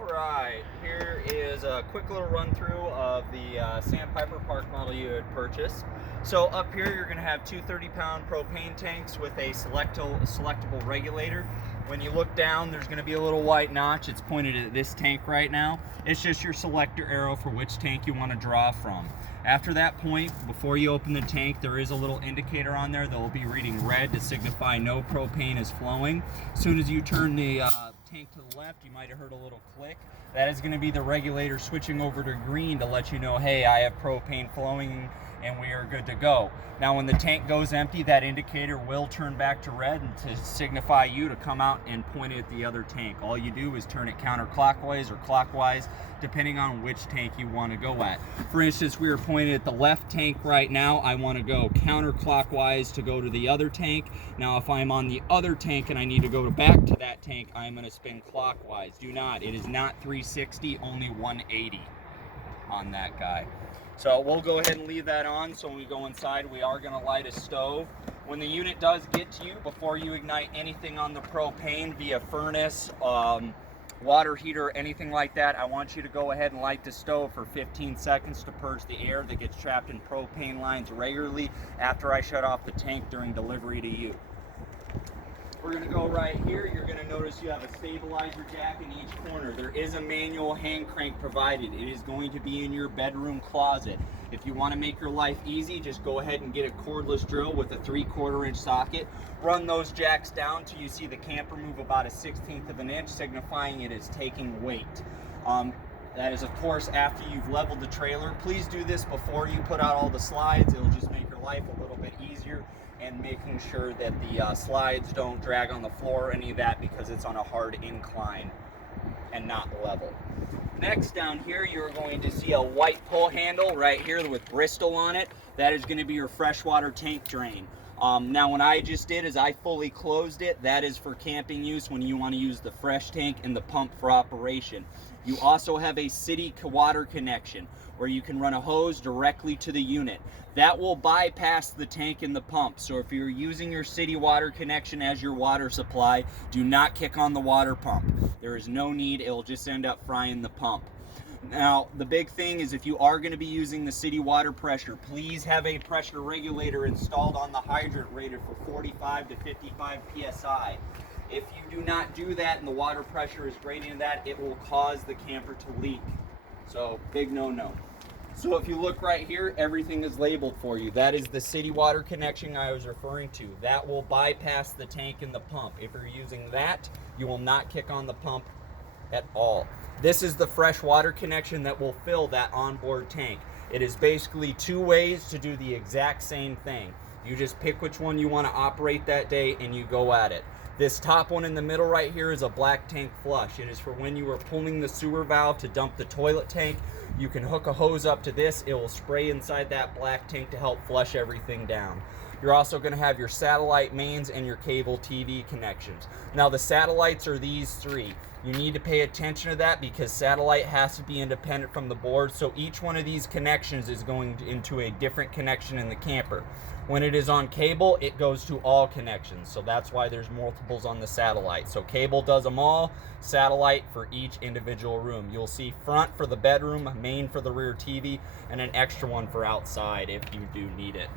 Alright, here is a quick little run through of the Sandpiper Park model you had purchased. So up here you're going to have two 30-pound propane tanks with a selectable regulator. When you look down, there's going to be a little white notch. It's pointed at this tank right now. It's just your selector arrow for which tank you want to draw from. After that point, before you open the tank, there is a little indicator on there that will be reading red to signify no propane is flowing. As soon as you turn the tank to the left, you might have heard a little click. That is going to be the regulator switching over to green to let you know, hey, I have propane flowing and we are good to go. Now when the tank goes empty, that indicator will turn back to red and to signify you to come out and point it at the other tank. All you do is turn it counterclockwise or clockwise depending on which tank you want to go at. For instance, we are pointed at the left tank right now. I want to go counterclockwise to go to the other tank. Now if I'm on the other tank and I need to go back to that tank, I'm going to spin clockwise. Do not. It is not 360, only 180 on that guy. So we'll go ahead and leave that on. So when we go inside, we are going to light a stove. When the unit does get to you, before you ignite anything on the propane via furnace, water heater, anything like that, I want you to go ahead and light the stove for 15 seconds to purge the air that gets trapped in propane lines regularly after I shut off the tank during delivery to you. We're going to go right here. You're going to notice you have a stabilizer jack in each corner. There is a manual hand crank provided. It is going to be in your bedroom closet. If you want to make your life easy, just go ahead and get a cordless drill with a 3/4 inch socket. Run those jacks down till you see the camper move about a 1/16 of an inch, signifying it is taking weight. That is, of course, after you've leveled the trailer. Please do this before you put out all the slides. It'll just make your life a little bit easier, and making sure that the slides don't drag on the floor or any of that, because it's on a hard incline and not level. Next, down here, you're going to see a white pull handle right here with Bristol on it. That is going to be your freshwater tank drain. Now what I just did is I fully closed it. That is for camping use when you want to use the fresh tank and the pump for operation. You also have a city water connection where you can run a hose directly to the unit. That will bypass the tank and the pump. So if you're using your city water connection as your water supply, do not kick on the water pump. There is no need. It will just end up frying the pump. Now, the big thing is if you are going to be using the city water pressure, please have a pressure regulator installed on the hydrant rated for 45 to 55 psi. If you do not do that and the water pressure is greater than that, it will cause the camper to leak. So, big no-no. So if you look right here, everything is labeled for you. That is the city water connection I was referring to. That will bypass the tank and the pump. If you're using that, you will not kick on the pump at all. This is the fresh water connection that will fill that onboard tank. It is basically two ways to do the exact same thing. You just pick which one you want to operate that day and you go at it. This top one in the middle right here is a black tank flush. It is for when you are pulling the sewer valve to dump the toilet tank. You can hook a hose up to this. It will spray inside that black tank to help flush everything down. You're also going to have your satellite mains and your cable TV connections. Now the satellites are these three. You need to pay attention to that because satellite has to be independent from the board. So each one of these connections is going into a different connection in the camper. When it is on cable, it goes to all connections. So that's why there's multiples on the satellite. So cable does them all, satellite for each individual room. You'll see front for the bedroom, main for the rear TV, and an extra one for outside if you do need it.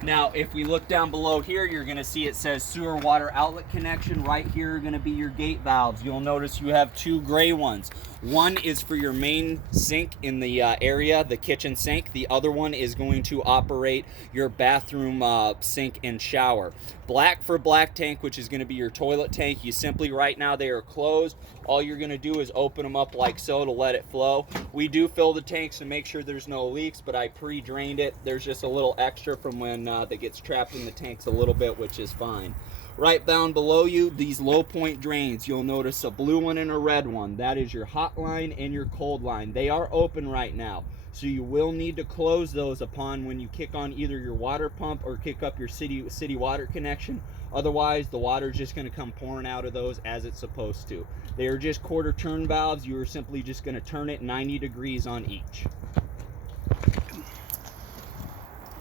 Now, if we look down below here, you're going to see it says sewer water outlet connection. Right here are going to be your gate valves. You'll notice you have two gray ones. One is for your main sink in the area, the kitchen sink. The other one is going to operate your bathroom sink and shower. Black for black tank, which is going to be your toilet tank. You simply, right now they are closed. All you're going to do is open them up like so to let it flow. We do fill the tanks to make sure there's no leaks, but I pre-drained it. There's just a little extra from when that gets trapped in the tanks a little bit, which is fine. Right down below you, these low point drains, you'll notice a blue one and a red one. That is your hot line and your cold line. They are open right now, so you will need to close those upon when you kick on either your water pump or kick up your city water connection. Otherwise, the water is just going to come pouring out of those as it's supposed to. They are just quarter turn valves. You are simply just going to turn it 90 degrees on each.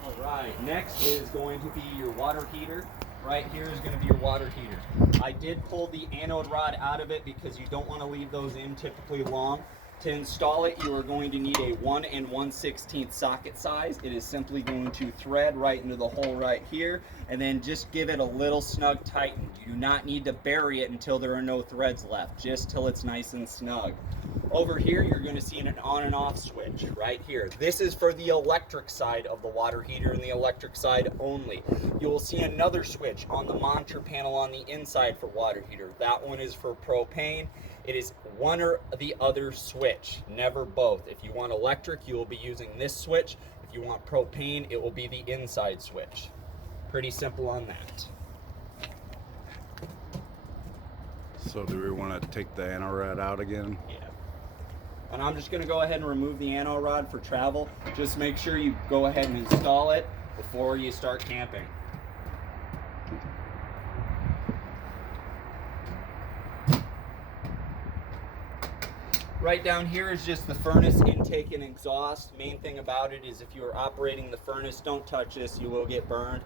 All right, next is going to be your water heater. right here is going to be your water heater. I did pull the anode rod out of it because you don't want to leave those in typically long. To install it, you are going to need a 1 1/16 socket size. It is simply going to thread right into the hole right here, and then just give it a little snug tighten. You do not need to bury it until there are no threads left, just till it's nice and snug. Over here, you're going to see an on and off switch right here. This is for the electric side of the water heater and the electric side only. You will see another switch on the monitor panel on the inside for water heater. That one is for propane. It is one or the other switch, never both. If you want electric, you will be using this switch. If you want propane, it will be the inside switch. Pretty simple on that. So do we want to take the anode rod out again? Yeah. And I'm just going to go ahead and remove the anode rod for travel. Just make sure you go ahead and install it before you start camping. Right down here is just the furnace intake and exhaust. Main thing about it is if you are operating the furnace, don't touch this, you will get burned.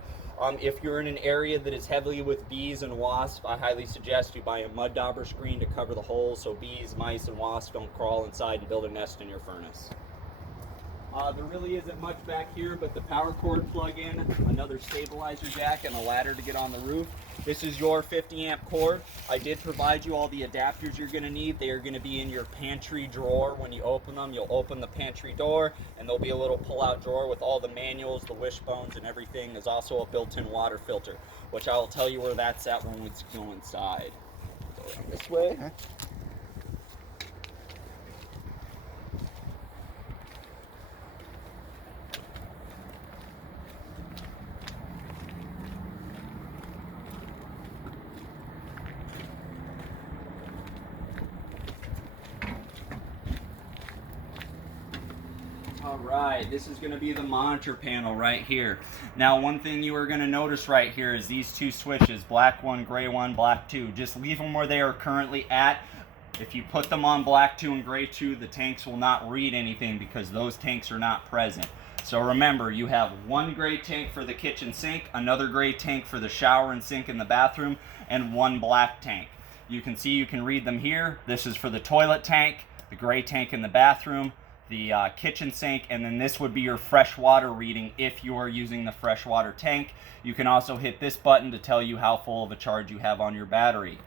If you're in an area that is heavily with bees and wasps, I highly suggest you buy a mud dauber screen to cover the holes so bees, mice, and wasps don't crawl inside and build a nest in your furnace. There really isn't much back here but the power cord plug-in, another stabilizer jack, and a ladder to get on the roof. This is your 50 amp cord. I did provide you all the adapters you're going to need. They are going to be in your pantry drawer. When you open them, you'll open the pantry door and there'll be a little pull-out drawer with all the manuals, the wishbones, and everything. There's also a built-in water filter, which I will tell you where that's at when we go inside. Go around this way. Okay. Alright, this is going to be the monitor panel right here. Now one thing you are going to notice right here is these two switches, black one, gray one, black two. Just leave them where they are currently at. If you put them on black 2 and gray 2, the tanks will not read anything because those tanks are not present. So remember, you have one gray tank for the kitchen sink, another gray tank for the shower and sink in the bathroom, and one black tank. You can see you can read them here. This is for the toilet tank, the gray tank in the bathroom, the kitchen sink, and then this would be your fresh water reading if you are using the freshwater tank. You can also hit this button to tell you how full of a charge you have on your battery.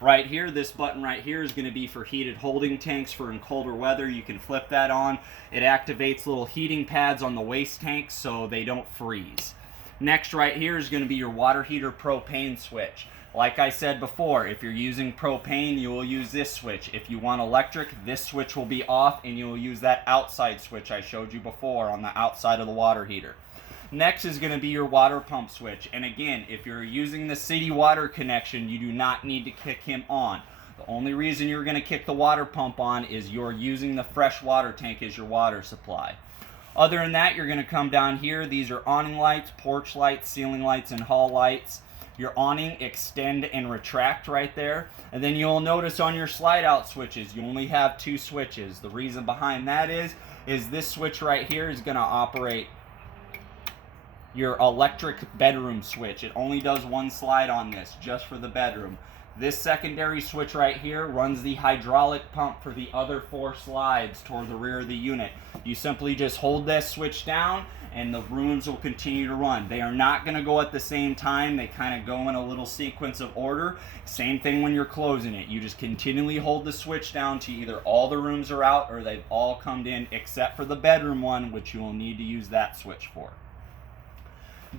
Right here, this button right here is going to be for heated holding tanks for in colder weather. You can flip that on. It activates little heating pads on the waste tanks so they don't freeze. Next right here is going to be your water heater propane switch. Like I said before, if you're using propane, you will use this switch. If you want electric, this switch will be off and you will use that outside switch I showed you before on the outside of the water heater. Next is going to be your water pump switch. And again, if you're using the city water connection, you do not need to kick him on. The only reason you're going to kick the water pump on is you're using the fresh water tank as your water supply. Other than that, you're going to come down here. These are awning lights, porch lights, ceiling lights, and hall lights. Your awning extend and retract right there. And then you'll notice on your slide out switches, you only have 2 switches. The reason behind that is this switch right here is going to operate your electric bedroom switch. It only does 1 slide on this, just for the bedroom. This secondary switch right here runs the hydraulic pump for the other 4 slides toward the rear of the unit. You simply just hold this switch down and the rooms will continue to run. They are not going to go at the same time. They kind of go in a little sequence of order. Same thing when you're closing it. You just continually hold the switch down to either all the rooms are out or they've all come in except for the bedroom one, which you will need to use that switch for.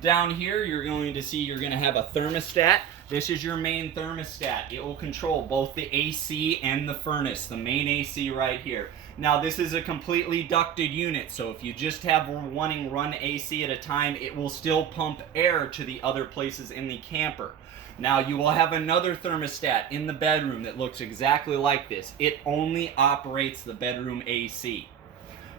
Down here, you're going to see you're going to have a thermostat. This is your main thermostat. It will control both the AC and the furnace, the main AC right here. Now, this is a completely ducted unit, so if you just have one run AC at a time, it will still pump air to the other places in the camper. Now, you will have another thermostat in the bedroom that looks exactly like this. It only operates the bedroom AC.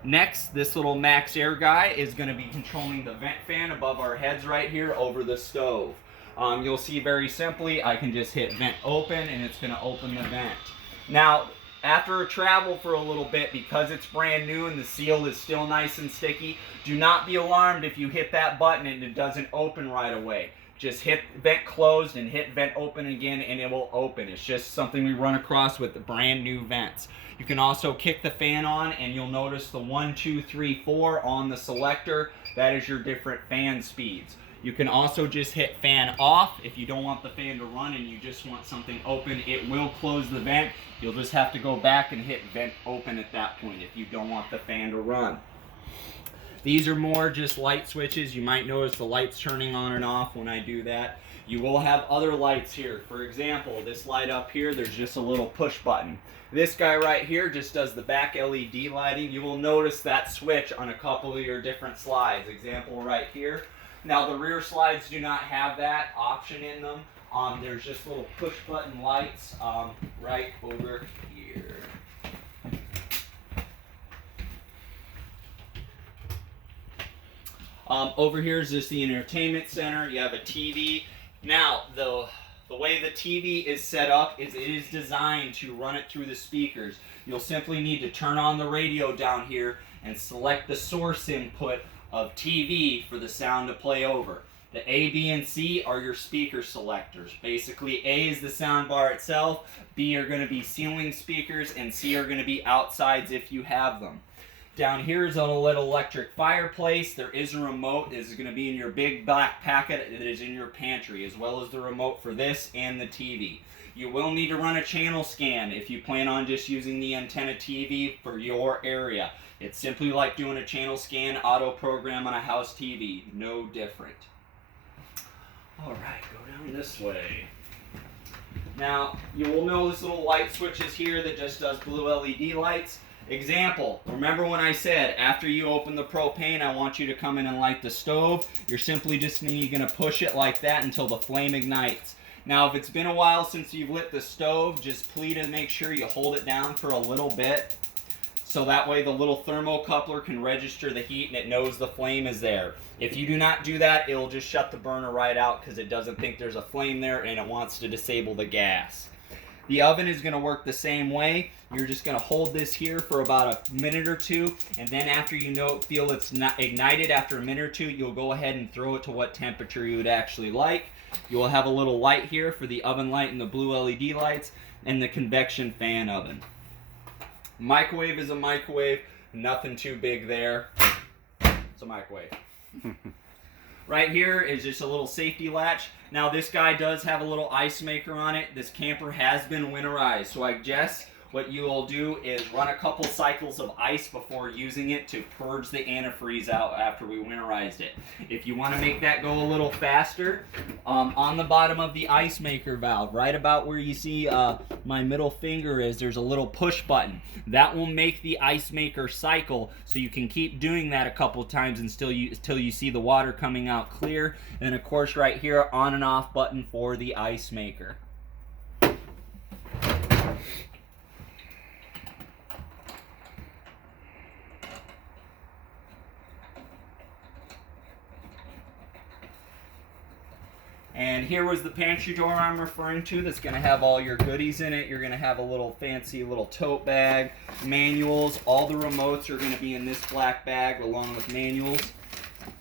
Next, this little max air guy is going to be controlling the vent fan above our heads right here over the stove. You'll see very simply, I can just hit vent open and it's going to open the vent. Now, after a travel for a little bit, because it's brand new and the seal is still nice and sticky, do not be alarmed if you hit that button and it doesn't open right away. just hit vent closed and hit vent open again, and it will open. It's just something we run across with the brand new vents. You can also kick the fan on, and you'll notice the 1, 2, 3, 4 on the selector. That is your different fan speeds. You can also just hit fan off if you don't want the fan to run and you just want something open. It will close the vent. You'll just have to go back and hit vent open at that point if you don't want the fan to run. These are more just light switches. You might notice the lights turning on and off when I do that. You will have other lights here. For example, this light up here, there's just a little push button. This guy right here just does the back LED lighting. You will notice that switch on a couple of your different slides. Example right here. Now the rear slides do not have that option in them. There's just little push button lights right over here. Over here is just the entertainment center. You have a TV. Now, the way the TV is set up is it is designed to run it through the speakers. You'll simply need to turn on the radio down here and select the source input of TV for the sound to play over. The A, B, and C are your speaker selectors. Basically, A is the sound bar itself, B are going to be ceiling speakers, and C are going to be outsides if you have them. Down here is a little electric fireplace. There is a remote. This is going to be in your big black packet that is in your pantry, as well as the remote for this and the TV. You will need to run a channel scan if you plan on just using the antenna TV for your area. It's simply like doing a channel scan auto program on a house TV. No different. All right, go down this way. Now, you will notice little light switches here that just does blue LED lights. Example, remember when I said after you open the propane, I want you to come in and light the stove? You're simply just going to push it like that until the flame ignites. Now, if it's been a while since you've lit the stove, just please make sure you hold it down for a little bit. So that way the little thermocoupler can register the heat and it knows the flame is there. If you do not do that, it'll just shut the burner right out because it doesn't think there's a flame there and it wants to disable the gas. The oven is going to work the same way. You're just going to hold this here for about a minute or two, and then after you feel it's not ignited after a minute or two, you'll go ahead and throw it to what temperature you would actually like. You will have a little light here for the oven light and the blue LED lights and the convection fan oven. Microwave is a microwave, nothing too big there. It's a microwave. Right here is just a little safety latch. Now this guy does have a little ice maker on it. This camper has been winterized, so I guess what you will do is run a couple cycles of ice before using it to purge the antifreeze out after we winterized it. If you want to make that go a little faster, on the bottom of the ice maker valve, right about where you see my middle finger is, there's a little push button. That will make the ice maker cycle, so you can keep doing that a couple times until you see the water coming out clear. And of course right here, on and off button for the ice maker. And here was the pantry door I'm referring to that's going to have all your goodies in it. You're going to have a little fancy little tote bag, manuals. All the remotes are going to be in this black bag along with manuals.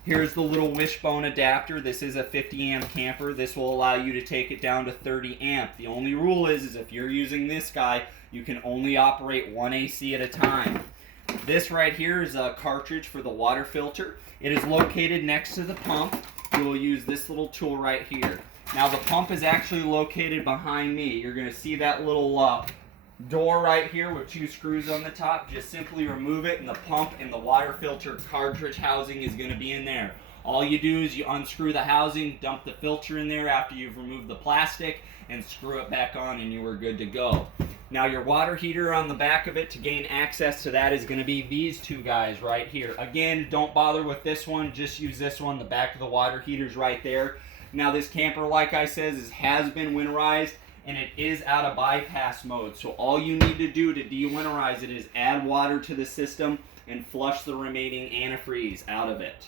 Here's the little wishbone adapter. This is a 50 amp camper. This will allow you to take it down to 30 amp. The only rule is if you're using this guy, you can only operate one AC at a time. This right here is a cartridge for the water filter. It is located next to the pump. You will use this little tool right here. Now the pump is actually located behind me. You're going to see that little door right here with 2 screws on the top. Just simply remove it and the pump and the water filter cartridge housing is going to be in there. All you do is you unscrew the housing, dump the filter in there after you've removed the plastic, and screw it back on and you are good to go. Now your water heater on the back of it, to gain access to that, is going to be these 2 guys right here. Again, don't bother with this one, just use this one. The back of the water heater's right there. Now this camper, like I said, has been winterized and it is out of bypass mode. So all you need to do to de-winterize it is add water to the system and flush the remaining antifreeze out of it.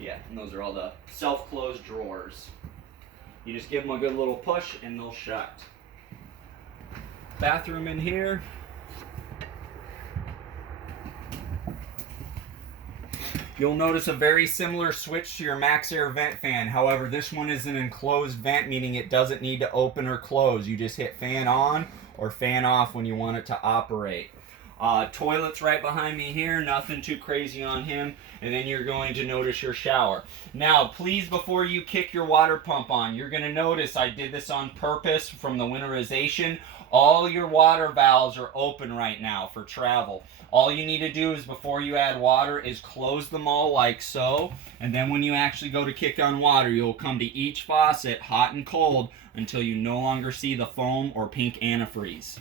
Yeah, and those are all the self-closed drawers. You just give them a good little push and they'll shut. Bathroom in here. You'll notice a very similar switch to your Max Air vent fan. However, this one is an enclosed vent, meaning it doesn't need to open or close. You just hit fan on or fan off when you want it to operate. Toilet's right behind me here, nothing too crazy on him. And then you're going to notice your shower. Now, please, before you kick your water pump on, you're going to notice I did this on purpose from the winterization. All your water valves are open right now for travel. All you need to do is, before you add water, is close them all like so. And then when you actually go to kick on water, you'll come to each faucet, hot and cold, until you no longer see the foam or pink antifreeze.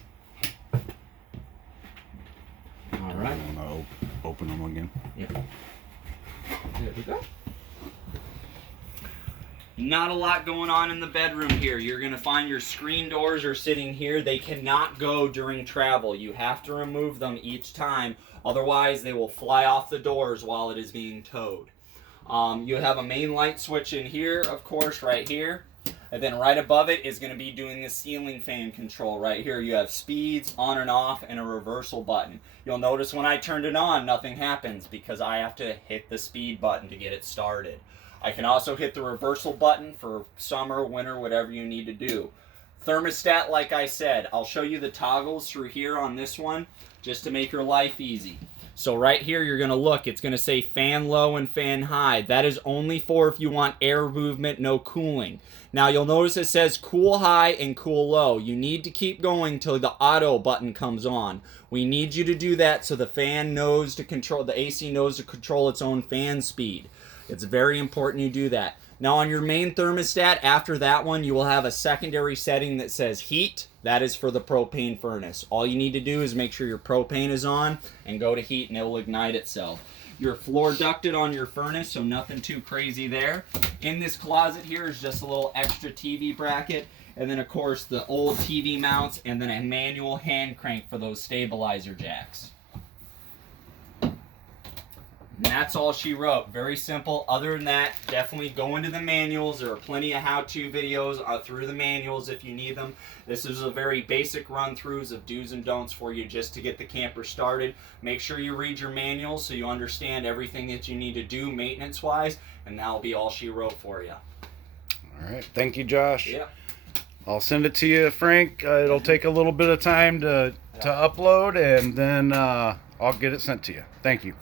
All right. I'm gonna open them again. Yep. There we go. Not a lot going on in the bedroom here. You're going to find your screen doors are sitting here. They cannot go during travel. You have to remove them each time. Otherwise, they will fly off the doors while it is being towed. You have a main light switch in here, of course, right here. And then right above it is going to be doing the ceiling fan control right here. You have speeds, on and off, and a reversal button. You'll notice when I turned it on, nothing happens because I have to hit the speed button to get it started. I can also hit the reversal button for summer, winter, whatever you need to do. Thermostat, like I said, I'll show you the toggles through here on this one just to make your life easy. So right here, you're going to look. It's going to say fan low and fan high. That is only for if you want air movement, no cooling. Now, you'll notice it says cool high and cool low. You need to keep going till the auto button comes on. We need you to do that so the fan knows to control, the AC knows to control its own fan speed. It's very important you do that. Now, on your main thermostat, after that one, you will have a secondary setting that says heat. That is for the propane furnace. All you need to do is make sure your propane is on and go to heat, and it will ignite itself. Your floor ducted on your furnace, so nothing too crazy there. In this closet here is just a little extra TV bracket, and then, of course, the old TV mounts, and then a manual hand crank for those stabilizer jacks. And that's all she wrote. Very simple. Other than that, definitely go into the manuals. There are plenty of how-to videos through the manuals if you need them. This is a very basic run-throughs of do's and don'ts for you just to get the camper started. Make sure you read your manuals so you understand everything that you need to do maintenance-wise, and that'll be all she wrote for you. All right. Thank you, Josh. Yeah. I'll send it to you, Frank. It'll take a little bit of time to upload, and then I'll get it sent to you. Thank you.